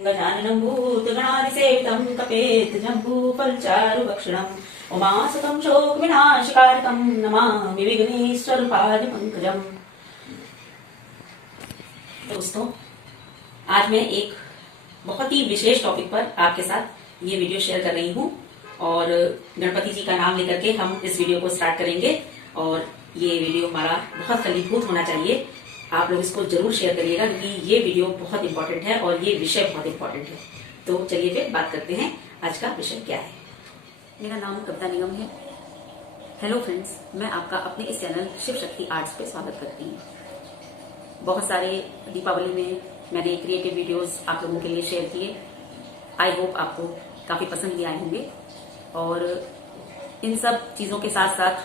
गजाननं भूतगणादिसेवितं कपेत जम्बूफलचारुभक्षणम् उमासुतं शोकविनाशकारकं नमामि विघ्नेश्वरपादपङ्कजम्। दोस्तों, आज मैं एक बहुत ही विशेष टॉपिक पर आपके साथ ये वीडियो शेयर कर रही हूँ और गणपति जी का नाम लेकर के हम इस वीडियो को स्टार्ट करेंगे और ये वीडियो हमारा बहुत फलीभूत होना चाहिए। आप लोग इसको जरूर शेयर करिएगा क्योंकि ये वीडियो बहुत इंपॉर्टेंट है और ये विषय बहुत इंपॉर्टेंट है। तो चलिए फिर बात करते हैं आज का विषय क्या है। मेरा नाम कविता निगम है। हेलो फ्रेंड्स, मैं आपका अपने इस चैनल शिव शक्ति आर्ट्स पे स्वागत करती हूँ। बहुत सारे दीपावली में मैंने क्रिएटिव वीडियोस आप लोगों के लिए शेयर किए। आई होप आपको काफी पसंद भी आए होंगे और इन सब चीजों के साथ साथ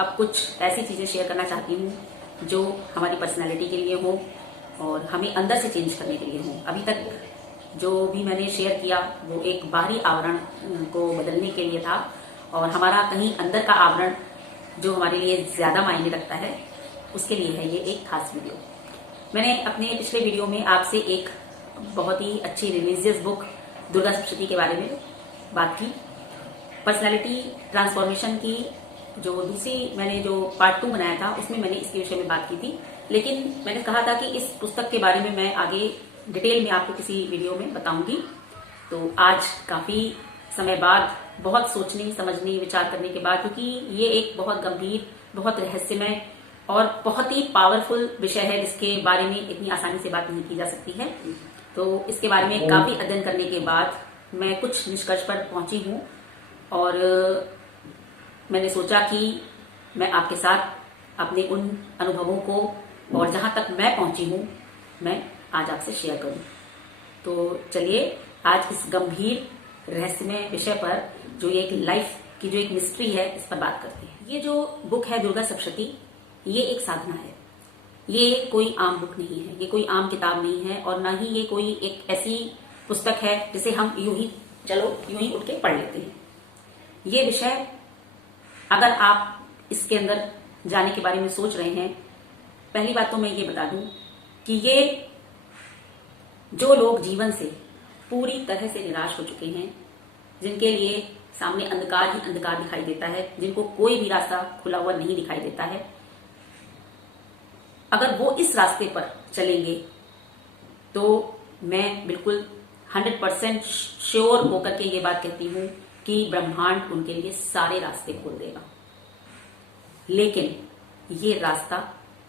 अब कुछ ऐसी चीजें शेयर करना चाहती हूँ जो हमारी पर्सनालिटी के लिए हो और हमें अंदर से चेंज करने के लिए हो। अभी तक जो भी मैंने शेयर किया वो एक बाहरी आवरण को बदलने के लिए था और हमारा कहीं अंदर का आवरण जो हमारे लिए ज्यादा मायने रखता है उसके लिए है ये एक खास वीडियो। मैंने अपने पिछले वीडियो में आपसे एक बहुत ही अच्छी रिलीजियस बुक दुर्गा सप्तशती के बारे में बात की। पर्सनैलिटी ट्रांसफॉर्मेशन की जो दूसरी मैंने जो पार्ट 2 बनाया था उसमें मैंने इसके विषय में बात की थी, लेकिन मैंने कहा था कि इस पुस्तक के बारे में मैं आगे डिटेल में आपको किसी वीडियो में बताऊंगी। तो आज काफी समय बाद, बहुत सोचने समझने विचार करने के बाद, क्योंकि ये एक बहुत गंभीर, बहुत रहस्यमय और बहुत ही पावरफुल विषय है जिसके बारे में इतनी आसानी से बात नहीं की जा सकती है। तो इसके बारे में काफी अध्ययन करने के बाद मैं कुछ निष्कर्ष पर पहुंची हूँ और मैंने सोचा कि मैं आपके साथ अपने उन अनुभवों को और जहां तक मैं पहुंची हूं मैं आज आपसे शेयर करूं। तो चलिए आज इस गंभीर रहस्यमय विषय पर जो एक लाइफ की जो एक मिस्ट्री है इस पर बात करते हैं। ये जो बुक है दुर्गा सप्तशती, ये एक साधना है। ये कोई आम बुक नहीं है, ये कोई आम किताब नहीं है और ना ही ये कोई एक ऐसी पुस्तक है जिसे हम यूं ही उठ के पढ़ लेते हैं। ये विषय अगर आप इसके अंदर जाने के बारे में सोच रहे हैं, पहली बात तो मैं ये बता दूं कि ये जो लोग जीवन से पूरी तरह से निराश हो चुके हैं, जिनके लिए सामने अंधकार ही अंधकार दिखाई देता है, जिनको कोई भी रास्ता खुला हुआ नहीं दिखाई देता है, अगर वो इस रास्ते पर चलेंगे तो मैं बिल्कुल 100% श्योर होकर के ये बात कहती हूं कि ब्रह्मांड उनके लिए सारे रास्ते खोल देगा। लेकिन ये रास्ता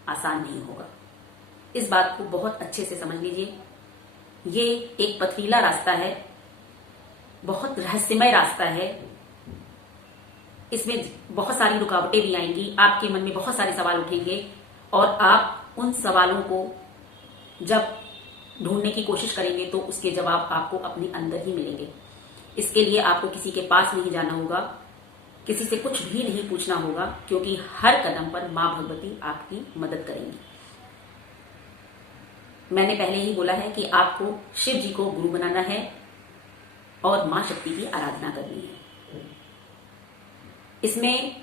आसान नहीं होगा। इस बात को बहुत अच्छे से समझ लीजिए। ये एक पथरीला रास्ता है, बहुत रहस्यमय रास्ता है। इसमें बहुत सारी रुकावटें भी आएंगी, आपके मन में बहुत सारे सवाल उठेंगे और आप उन सवालों को जब ढूंढने की कोशिश करेंगे तो उसके जवाब आपको अपने अंदर ही मिलेंगे। इसके लिए आपको किसी के पास नहीं जाना होगा, किसी से कुछ भी नहीं पूछना होगा, क्योंकि हर कदम पर मां भगवती आपकी मदद करेंगी। मैंने पहले ही बोला है कि आपको शिव जी को गुरु बनाना है और मां शक्ति की आराधना करनी है। इसमें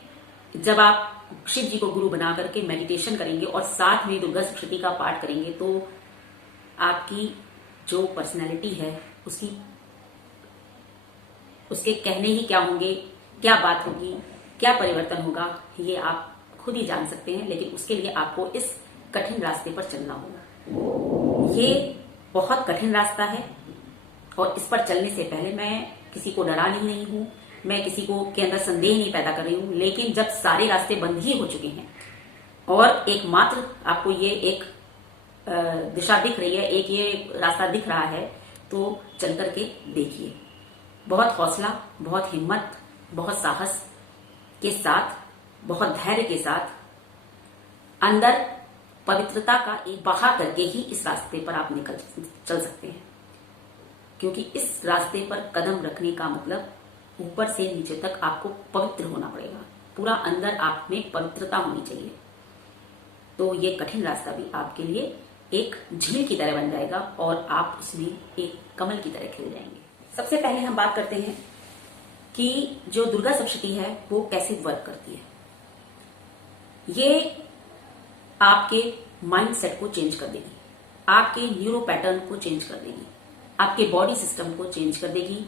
जब आप शिव जी को गुरु बना करके मेडिटेशन करेंगे और साथ में दुर्गा सप्तशती का पाठ करेंगे तो आपकी जो पर्सनैलिटी है उसके कहने ही क्या होंगे, क्या बात होगी, क्या परिवर्तन होगा, ये आप खुद ही जान सकते हैं। लेकिन उसके लिए आपको इस कठिन रास्ते पर चलना होगा। ये बहुत कठिन रास्ता है और इस पर चलने से पहले मैं किसी को डरा नहीं हूं, मैं किसी को के अंदर संदेह नहीं पैदा कर रही हूं। लेकिन जब सारे रास्ते बंद ही हो चुके हैं और एकमात्र आपको ये एक दिशा दिख रही है, एक ये रास्ता दिख रहा है, तो चल करके देखिए। बहुत हौसला, बहुत हिम्मत, बहुत साहस के साथ, बहुत धैर्य के साथ, अंदर पवित्रता का एक बहा करके ही इस रास्ते पर आप चल सकते हैं। क्योंकि इस रास्ते पर कदम रखने का मतलब ऊपर से नीचे तक आपको पवित्र होना पड़ेगा। पूरा अंदर आप में पवित्रता होनी चाहिए। तो ये कठिन रास्ता भी आपके लिए एक झील की तरह बन जाएगा और आप उसमें एक कमल की तरह खिल जाएंगे। सबसे पहले हम बात करते हैं कि जो दुर्गा सप्तशती है वो कैसे वर्क करती है। ये आपके माइंड सेट को चेंज कर देगी, आपके न्यूरो पैटर्न को चेंज कर देगी। आपके बॉडी सिस्टम को चेंज कर देगी,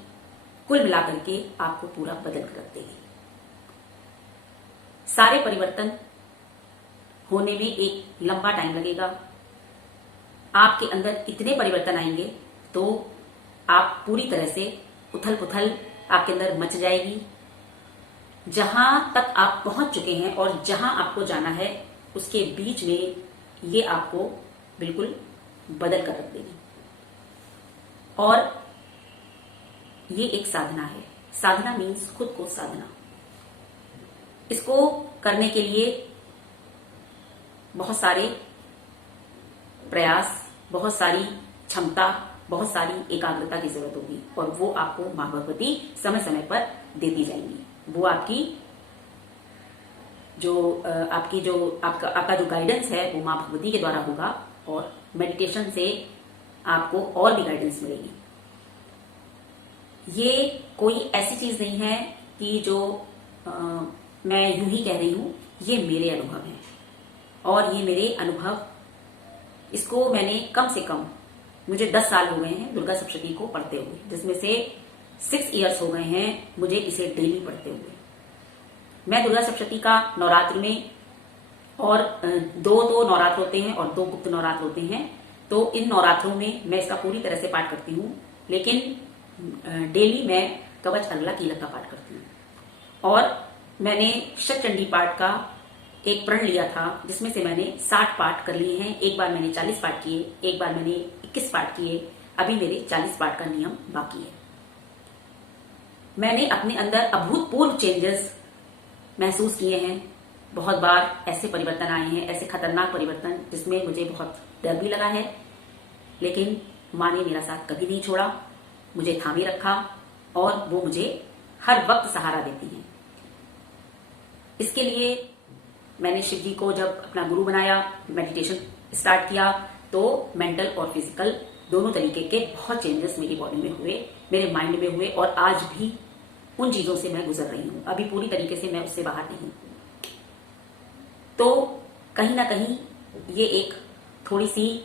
कुल मिलाकर के आपको पूरा बदल कर रख देगी। सारे परिवर्तन होने में एक लंबा टाइम लगेगा। आपके अंदर इतने परिवर्तन आएंगे तो आप पूरी तरह से उथल पुथल आपके अंदर मच जाएगी। जहां तक आप पहुंच चुके हैं और जहां आपको जाना है उसके बीच में ये आपको बिल्कुल बदल कर रख देगी। और ये एक साधना है। साधना मीन्स खुद को साधना। इसको करने के लिए बहुत सारे प्रयास, बहुत सारी क्षमता, बहुत सारी एकाग्रता की जरूरत होगी और वो आपको मां भगवती समय समय पर देती जाएंगी। वो आपका आपका जो गाइडेंस है वो मां भगवती के द्वारा होगा और मेडिटेशन से आपको और भी गाइडेंस मिलेगी। ये कोई ऐसी चीज नहीं है कि जो मैं यूं ही कह रही हूं, ये मेरे अनुभव हैं और ये मेरे अनुभव, इसको मैंने कम से कम, मुझे 10 साल हो गए हैं दुर्गा सप्तशती को पढ़ते हुए, जिसमें से 6 इयर्स हो गए हैं मुझे इसे डेली पढ़ते हुए। मैं दुर्गा सप्तशती का नवरात्र में, और 2 तो नवरात्र होते हैं और 2 गुप्त नवरात्र होते हैं, तो इन नवरात्रों में मैं इसका पूरी तरह से पाठ करती हूँ, लेकिन डेली मैं कवच अल्लाह कीलक का पाठ करती हूँ। और मैंने शतचंडी पाठ का एक प्रण लिया था जिसमें से मैंने 60 पाठ कर लिए हैं। एक बार मैंने 40 पाठ किए, एक बार मैंने 21 पाठ किए, अभी मेरे 40 पाठ का नियम बाकी है। मैंने अपने अंदर अभूतपूर्व चेंजेस महसूस किए हैं। बहुत बार ऐसे परिवर्तन आए हैं, ऐसे खतरनाक परिवर्तन जिसमें मुझे बहुत डर भी लगा है, लेकिन माँ ने मेरा साथ कभी नहीं छोड़ा, मुझे थामे रखा और वो मुझे हर वक्त सहारा देती हैं। इसके लिए मैंने शिव जी को जब अपना गुरु बनाया, मेडिटेशन स्टार्ट किया, तो मेंटल और फिजिकल दोनों तरीके के बहुत चेंजेस मेरी बॉडी में हुए, मेरे माइंड में हुए और आज भी उन चीजों से मैं गुजर रही हूं। अभी पूरी तरीके से मैं उससे बाहर नहीं हूं। तो कहीं ना कहीं ये एक थोड़ी सी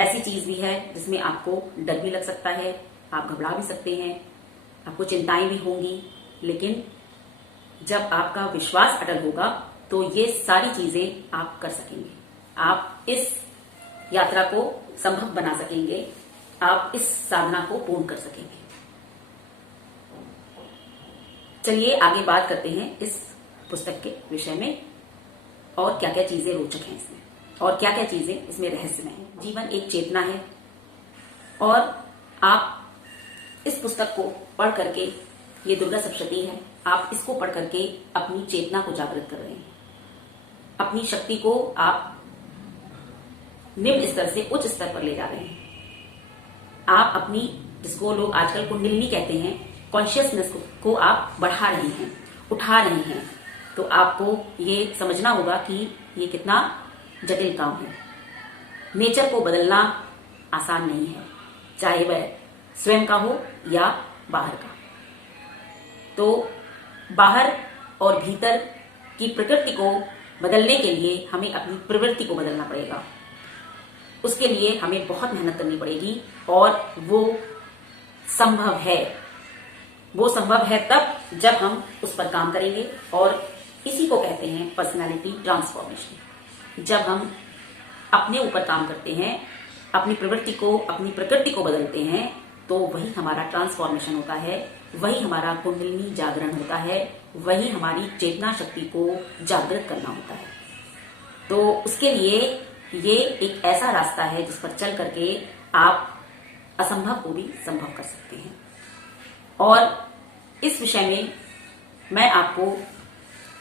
ऐसी चीज भी है जिसमें आपको डर भी लग सकता है, आप घबरा भी सकते हैं, आपको चिंताएं भी होंगी, लेकिन जब आपका विश्वास अटल होगा तो ये सारी चीजें आप कर सकेंगे। आप इस यात्रा को संभव बना सकेंगे, आप इस साधना को पूर्ण कर सकेंगे। चलिए आगे बात करते हैं इस पुस्तक के विषय में और क्या क्या चीजें रोचक हैं इसमें और क्या क्या चीजें इसमें रहस्यमय हैं। जीवन एक चेतना है और आप इस पुस्तक को पढ़ करके, ये दुर्गा सप्तशती है, आप इसको पढ़ करके अपनी चेतना को जागृत कर रहे हैं, अपनी शक्ति को आप निम्न स्तर से उच्च स्तर पर ले जा रहे हैं। आप अपनी, जिसको लोग आजकल कुंडलिनी कहते हैं, कॉन्शियसनेस को आप बढ़ा रहे हैं, उठा रहे हैं। तो आपको ये समझना होगा कि ये कितना जटिल काम है। नेचर को बदलना आसान नहीं है, चाहे वह स्वयं का हो या बाहर का। तो बाहर और भीतर की प्रकृति को बदलने के लिए हमें अपनी प्रवृत्ति को बदलना पड़ेगा। उसके लिए हमें बहुत मेहनत करनी पड़ेगी और वो संभव है। वो संभव है तब जब हम उस पर काम करेंगे और इसी को कहते हैं पर्सनालिटी ट्रांसफॉर्मेशन। जब हम अपने ऊपर काम करते हैं, अपनी प्रवृत्ति को, अपनी प्रकृति को बदलते हैं, तो वही हमारा ट्रांसफॉर्मेशन होता है, वही हमारा कुंडलिनी जागरण होता है, वही हमारी चेतना शक्ति को जागृत करना होता है। तो उसके लिए ये एक ऐसा रास्ता है जिस पर चल करके आप असंभव को भी संभव कर सकते हैं। और इस विषय में मैं आपको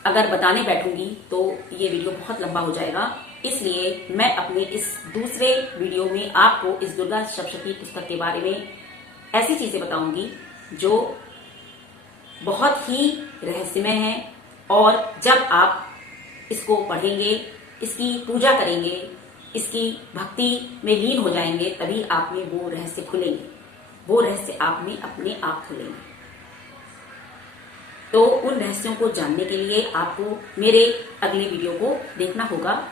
अगर बताने बैठूंगी तो ये वीडियो बहुत लंबा हो जाएगा, इसलिए मैं अपने इस दूसरे वीडियो में आपको इस दुर्गा सप्तशती पुस्तक के बारे में ऐसी चीजें बताऊंगी जो बहुत ही रहस्यमय हैं, और जब आप इसको पढ़ेंगे, इसकी पूजा करेंगे, इसकी भक्ति में लीन हो जाएंगे, तभी आप में वो रहस्य खुलेंगे, वो रहस्य आप में अपने आप खुलेंगे। तो उन रहस्यों को जानने के लिए आपको मेरे अगले वीडियो को देखना होगा।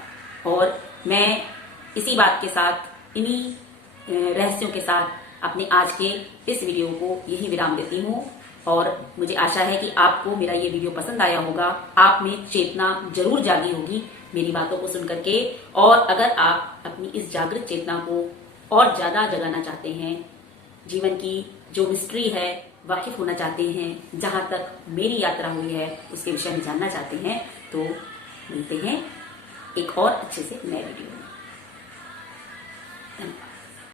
और मैं इसी बात के साथ, इन्हीं रहस्यों के साथ अपने आज के इस वीडियो को यही विराम देती हूँ और मुझे आशा है कि आपको मेरा ये वीडियो पसंद आया होगा। आप में चेतना जरूर जागी होगी मेरी बातों को सुन करके। और अगर आप अपनी इस जागृत चेतना को और ज्यादा जगाना चाहते हैं, जीवन की जो मिस्ट्री है वाकिफ होना चाहते हैं, जहां तक मेरी यात्रा हुई है उसके विषय में जानना चाहते हैं, तो मिलते हैं एक और अच्छे से नए वीडियो में। धन्यवाद।